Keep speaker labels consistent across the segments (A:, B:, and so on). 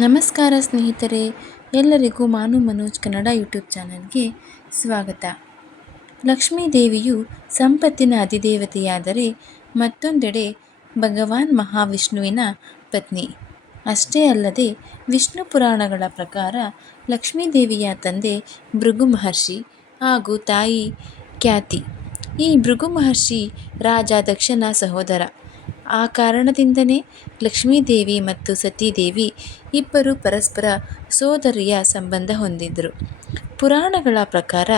A: ನಮಸ್ಕಾರ ಸ್ನೇಹಿತರೆ, ಎಲ್ಲರಿಗೂ ಮಾನು ಮನೋಜ್ ಕನ್ನಡ ಯೂಟ್ಯೂಬ್ ಚಾನಲ್ಗೆ ಸ್ವಾಗತ. ಲಕ್ಷ್ಮೀ ದೇವಿಯು ಸಂಪತ್ತಿನ ಅಧಿದೇವತೆಯಾದರೆ ಮತ್ತೊಂದೆಡೆ ಭಗವಾನ್ ಮಹಾವಿಷ್ಣುವಿನ ಪತ್ನಿ. ಅಷ್ಟೇ ಅಲ್ಲದೆ ವಿಷ್ಣು ಪುರಾಣಗಳ ಪ್ರಕಾರ ಲಕ್ಷ್ಮೀ ದೇವಿಯ ತಂದೆ ಭೃಗು ಮಹರ್ಷಿ ಹಾಗೂ ತಾಯಿ ಖ್ಯಾತಿ. ಈ ಭೃಗು ಮಹರ್ಷಿ ರಾಜ ದಕ್ಷನ ಸಹೋದರ ಆ ಕಾರಣದಿಂದನೇ ಲಕ್ಷ್ಮೀದೇವಿ ಮತ್ತು ಸತೀದೇವಿ ಇಬ್ಬರು ಪರಸ್ಪರ ಸೋದರಿಯ ಸಂಬಂಧ ಹೊಂದಿದ್ದರು. ಪುರಾಣಗಳ ಪ್ರಕಾರ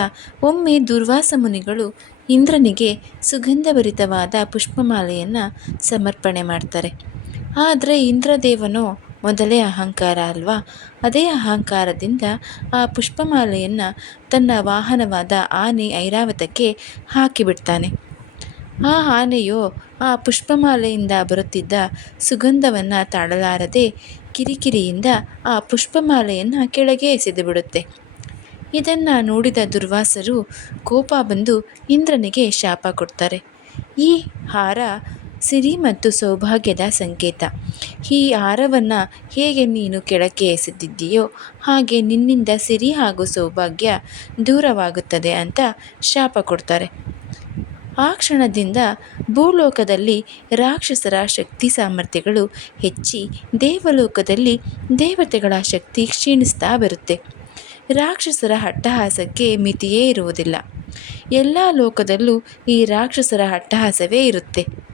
A: ಒಮ್ಮೆ ದುರ್ವಾಸ ಮುನಿಗಳು ಇಂದ್ರನಿಗೆ ಸುಗಂಧಭರಿತವಾದ ಪುಷ್ಪಮಾಲೆಯನ್ನು ಸಮರ್ಪಣೆ ಮಾಡ್ತಾರೆ. ಆದರೆ ಇಂದ್ರದೇವನೋ ಮೊದಲೇ ಅಹಂಕಾರ ಅಲ್ವಾ? ಅದೇ ಅಹಂಕಾರದಿಂದ ಆ ಪುಷ್ಪಮಾಲೆಯನ್ನು ತನ್ನ ವಾಹನವಾದ ಆನೆ ಐರಾವತಕ್ಕೆ ಹಾಕಿಬಿಡ್ತಾನೆ. ಆ ಆನೆಯು ಆ ಪುಷ್ಪಮಾಲೆಯಿಂದ ಬರುತ್ತಿದ್ದ ಸುಗಂಧವನ್ನು ತಾಳಲಾರದೆ ಕಿರಿಕಿರಿಯಿಂದ ಆ ಪುಷ್ಪಮಾಲೆಯನ್ನು ಕೆಳಗೆ ಎಸೆದುಬಿಡುತ್ತೆ. ಇದನ್ನು ನೋಡಿದ ದುರ್ವಾಸರು ಕೋಪ ಬಂದು ಇಂದ್ರನಿಗೆ ಶಾಪ ಕೊಡ್ತಾರೆ. ಈ ಹಾರ ಸಿರಿ ಮತ್ತು ಸೌಭಾಗ್ಯದ ಸಂಕೇತ. ಈ ಹಾರವನ್ನು ಹೇಗೆ ನೀನು ಕೆಳಕ್ಕೆ ಎಸೆದಿದ್ದೀಯೋ ಹಾಗೆ ನಿನ್ನಿಂದ ಸಿರಿ ಹಾಗೂ ಸೌಭಾಗ್ಯ ದೂರವಾಗುತ್ತದೆ ಅಂತ ಶಾಪ ಕೊಡ್ತಾರೆ. ಆ ಕ್ಷಣದಿಂದ ಭೂಲೋಕದಲ್ಲಿ ರಾಕ್ಷಸರ ಶಕ್ತಿ ಸಾಮರ್ಥ್ಯಗಳು ಹೆಚ್ಚಿ ದೇವಲೋಕದಲ್ಲಿ ದೇವತೆಗಳ ಶಕ್ತಿ ಕ್ಷೀಣಿಸ್ತಾ ಬರುತ್ತೆ. ರಾಕ್ಷಸರ ಅಟ್ಟಹಾಸಕ್ಕೆ ಮಿತಿಯೇ ಇರುವುದಿಲ್ಲ. ಎಲ್ಲ ಲೋಕದಲ್ಲೂ ಈ ರಾಕ್ಷಸರ ಅಟ್ಟಹಾಸವೇ ಇರುತ್ತೆ.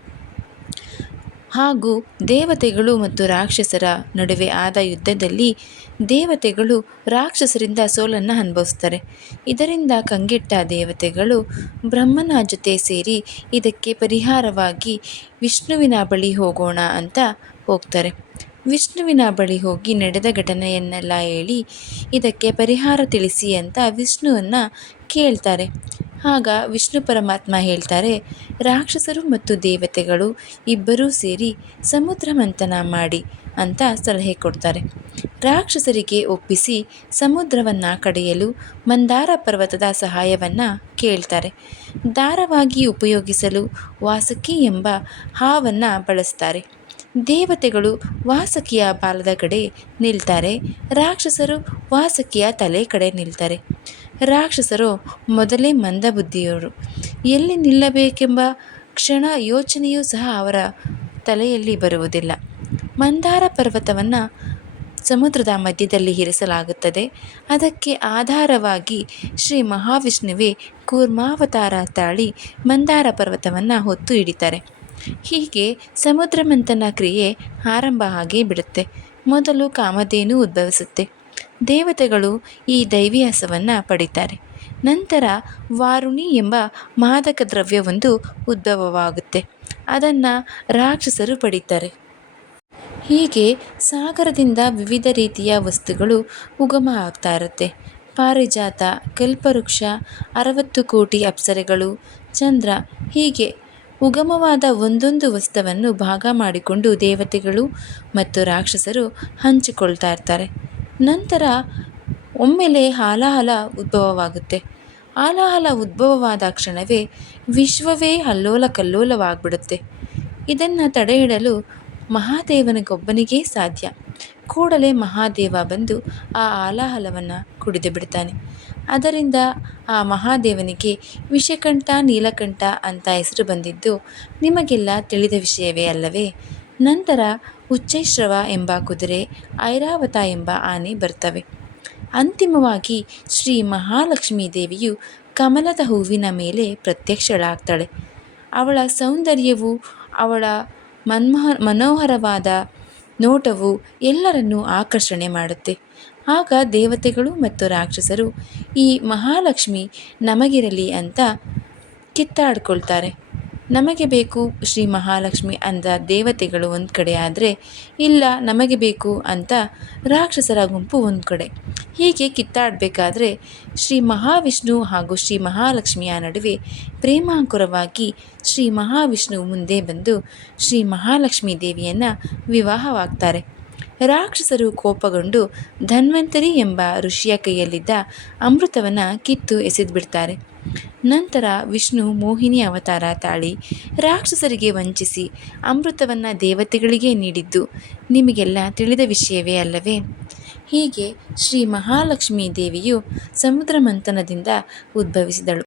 A: ಹಾಗೂ ದೇವತೆಗಳು ಮತ್ತು ರಾಕ್ಷಸರ ನಡುವೆ ಆದ ಯುದ್ಧದಲ್ಲಿ ದೇವತೆಗಳು ರಾಕ್ಷಸರಿಂದ ಸೋಲನ್ನು ಅನುಭವಿಸ್ತಾರೆ ಇದರಿಂದ ಕಂಗೆಟ್ಟ ದೇವತೆಗಳು ಬ್ರಹ್ಮನ ಜೊತೆ ಸೇರಿ ಇದಕ್ಕೆ ಪರಿಹಾರವಾಗಿ ವಿಷ್ಣುವಿನ ಬಳಿ ಹೋಗೋಣ ಅಂತ ಹೋಗ್ತಾರೆ. ವಿಷ್ಣುವಿನ ಬಳಿ ಹೋಗಿ ನಡೆದ ಘಟನೆಯನ್ನೆಲ್ಲ ಹೇಳಿ ಇದಕ್ಕೆ ಪರಿಹಾರ ತಿಳಿಸಿ ಅಂತ ವಿಷ್ಣುವನ್ನು ಕೇಳ್ತಾರೆ. ಆಗ ವಿಷ್ಣು ಪರಮಾತ್ಮ ಹೇಳ್ತಾರೆ, ರಾಕ್ಷಸರು ಮತ್ತು ದೇವತೆಗಳು ಇಬ್ಬರೂ ಸೇರಿ ಸಮುದ್ರ ಮಂಥನ ಮಾಡಿ ಅಂತ ಸಲಹೆ ಕೊಡ್ತಾರೆ. ರಾಕ್ಷಸರಿಗೆ ಒಪ್ಪಿಸಿ ಸಮುದ್ರವನ್ನು ಕಡೆಯಲು ಮಂದಾರ ಪರ್ವತದ ಸಹಾಯವನ್ನು ಕೇಳ್ತಾರೆ. ದಾರವಾಗಿ ಉಪಯೋಗಿಸಲು ವಾಸಕಿ ಎಂಬ ಹಾವನ್ನು ಬಳಸ್ತಾರೆ. ದೇವತೆಗಳು ವಾಸಕಿಯ ಬಾಲದ ಕಡೆ ನಿಲ್ತಾರೆ, ರಾಕ್ಷಸರು ವಾಸಕಿಯ ತಲೆ ಕಡೆ ನಿಲ್ತಾರೆ. ರಾಕ್ಷಸರು ಮೊದಲೇ ಮಂದಬುದ್ಧಿಯವರು ಎಲ್ಲಿ ನಿಲ್ಲಬೇಕೆಂಬ ಕ್ಷಣ ಯೋಚನೆಯೂ ಸಹ ಅವರ ತಲೆಯಲ್ಲಿ ಬರುವುದಿಲ್ಲ. ಮಂದಾರ ಪರ್ವತವನ್ನು ಸಮುದ್ರದ ಮಧ್ಯದಲ್ಲಿ ಇರಿಸಲಾಗುತ್ತದೆ. ಅದಕ್ಕೆ ಆಧಾರವಾಗಿ ಶ್ರೀ ಮಹಾವಿಷ್ಣುವೇ ಕೂರ್ಮಾವತಾರ ತಾಳಿ ಮಂದಾರ ಪರ್ವತವನ್ನು ಹೊತ್ತು ಹಿಡಿತಾರೆ. ಹೀಗೆ ಸಮುದ್ರ ಮಂಥನ ಕ್ರಿಯೆ ಆರಂಭ ಆಗಿ ಬಿಡುತ್ತೆ. ಮೊದಲು ಕಾಮಧೇನು ಉದ್ಭವಿಸುತ್ತೆ. ದೇವತೆಗಳು ಈ ದೈವ್ಯಾಸವನ್ನು ಪಡಿತಾರೆ. ನಂತರ ವಾರುಣಿ ಎಂಬ ಮಾದಕ ದ್ರವ್ಯವೊಂದು ಉದ್ಭವವಾಗುತ್ತೆ. ಅದನ್ನು ರಾಕ್ಷಸರು ಪಡಿತಾರೆ. ಹೀಗೆ ಸಾಗರದಿಂದ ವಿವಿಧ ರೀತಿಯ ವಸ್ತುಗಳು ಉಗಮ ಆಗ್ತಾ ಇರುತ್ತೆ. ಪಾರಿಜಾತ, ಕಲ್ಪವೃಕ್ಷ, ಅರವತ್ತು ಕೋಟಿ ಅಪ್ಸರೆಗಳು, ಚಂದ್ರ ಹೀಗೆ ಉಗಮವಾದ ಒಂದೊಂದು ವಸ್ತುವನ್ನು ಭಾಗ ಮಾಡಿಕೊಂಡು ದೇವತೆಗಳು ಮತ್ತು ರಾಕ್ಷಸರು ಹಂಚಿಕೊಳ್ತಾ ಇರ್ತಾರೆ. ನಂತರ ಒಮ್ಮೆಲೆ ಹಾಲಾಹಲ ಉದ್ಭವವಾಗುತ್ತೆ. ಹಾಲಾಹಲ ಉದ್ಭವವಾದ ಕ್ಷಣವೇ ವಿಶ್ವವೇ ಹಲ್ಲೋಲ ಕಲ್ಲೋಲವಾಗ್ಬಿಡುತ್ತೆ ಇದನ್ನು ತಡೆಹಿಡಲು ಮಹಾದೇವನಿಗೊಬ್ಬನಿಗೇ ಸಾಧ್ಯ. ಕೂಡಲೇ ಮಹಾದೇವ ಬಂದು ಆ ಆಲಾಹಲವನ್ನು ಕುಡಿದು ಬಿಡ್ತಾನೆ. ಅದರಿಂದ ಆ ಮಹಾದೇವನಿಗೆ ವಿಷಕಂಠ, ನೀಲಕಂಠ ಅಂತ ಹೆಸರು ಬಂದಿದ್ದು ನಿಮಗೆಲ್ಲ ತಿಳಿದ ವಿಷಯವೇ ಅಲ್ಲವೇ? ನಂತರ ಉಚ್ಚೈಶ್ರವ ಎಂಬ ಕುದುರೆ, ಐರಾವತ ಎಂಬ ಆನೆ ಬರ್ತವೆ. ಅಂತಿಮವಾಗಿ ಶ್ರೀ ಮಹಾಲಕ್ಷ್ಮೀ ದೇವಿಯು ಕಮಲದ ಹೂವಿನ ಮೇಲೆ ಪ್ರತ್ಯಕ್ಷಳಾಗ್ತಾಳೆ. ಅವಳ ಸೌಂದರ್ಯವು, ಅವಳ ಮನ್ಮೋಹ, ಮನೋಹರವಾದ ನೋಟವು ಎಲ್ಲರನ್ನೂ ಆಕರ್ಷಣೆ ಮಾಡುತ್ತೆ. ಆಗ ದೇವತೆಗಳು ಮತ್ತು ರಾಕ್ಷಸರು, ಈ ಮಹಾಲಕ್ಷ್ಮಿ ನಮಗಿರಲಿ ಅಂತ ಕಿತ್ತಾಡ್ಕೊಳ್ತಾರೆ. ನಮಗೆ ಬೇಕು ಶ್ರೀ ಮಹಾಲಕ್ಷ್ಮಿ ಅಂದ ದೇವತೆಗಳು ಒಂದು ಕಡೆ ಆದರೆ ಇಲ್ಲ, ನಮಗೆ ಬೇಕು ಅಂತ ರಾಕ್ಷಸರ ಗುಂಪು ಒಂದು ಕಡೆ. ಹೀಗೆ ಕಿತ್ತಾಡಬೇಕಾದ್ರೆ ಶ್ರೀ ಮಹಾವಿಷ್ಣು ಹಾಗೂ ಶ್ರೀ ಮಹಾಲಕ್ಷ್ಮಿಯ ನಡುವೆ ಪ್ರೇಮಾಂಕುರವಾಗಿ ಶ್ರೀ ಮಹಾವಿಷ್ಣು ಮುಂದೆ ಬಂದು ಶ್ರೀ ಮಹಾಲಕ್ಷ್ಮೀ ದೇವಿಯನ್ನು ವಿವಾಹವಾಗ್ತಾರೆ. ರಾಕ್ಷಸರು ಕೋಪಗೊಂಡು ಧನ್ವಂತರಿ ಎಂಬ ಋಷಿಯ ಕೈಯಲ್ಲಿದ್ದ ಅಮೃತವನ್ನು ಕಿತ್ತು ಎಸೆದುಬಿಡ್ತಾರೆ. ನಂತರ ವಿಷ್ಣು ಮೋಹಿನಿ ಅವತಾರ ತಾಳಿ ರಾಕ್ಷಸರಿಗೆ ವಂಚಿಸಿ ಅಮೃತವನ್ನು ದೇವತೆಗಳಿಗೆ ನೀಡಿದ್ದು ನಿಮಗೆಲ್ಲ ತಿಳಿದ ವಿಷಯವೇ ಅಲ್ಲವೇ? ಹೀಗೆ ಶ್ರೀ ಮಹಾಲಕ್ಷ್ಮೀ ದೇವಿಯು ಸಮುದ್ರ ಮಂಥನದಿಂದ ಉದ್ಭವಿಸಿದಳು.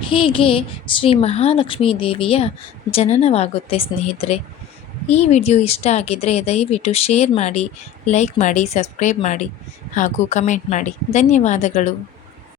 A: ಹೀಗೆ ಶ್ರೀ ಮಹಾಲಕ್ಷ್ಮೀ ದೇವಿಯ ಜನನವಾಗುತ್ತೆ ಸ್ನೇಹಿತರೆ. ಈ ವಿಡಿಯೋ ಇಷ್ಟ ಆಗಿದ್ದರೆ ದಯವಿಟ್ಟು ಶೇರ್ ಮಾಡಿ, ಲೈಕ್ ಮಾಡಿ, ಸಬ್ಸ್ಕ್ರೈಬ್ ಮಾಡಿ ಹಾಗೂ ಕಮೆಂಟ್ ಮಾಡಿ. ಧನ್ಯವಾದಗಳು.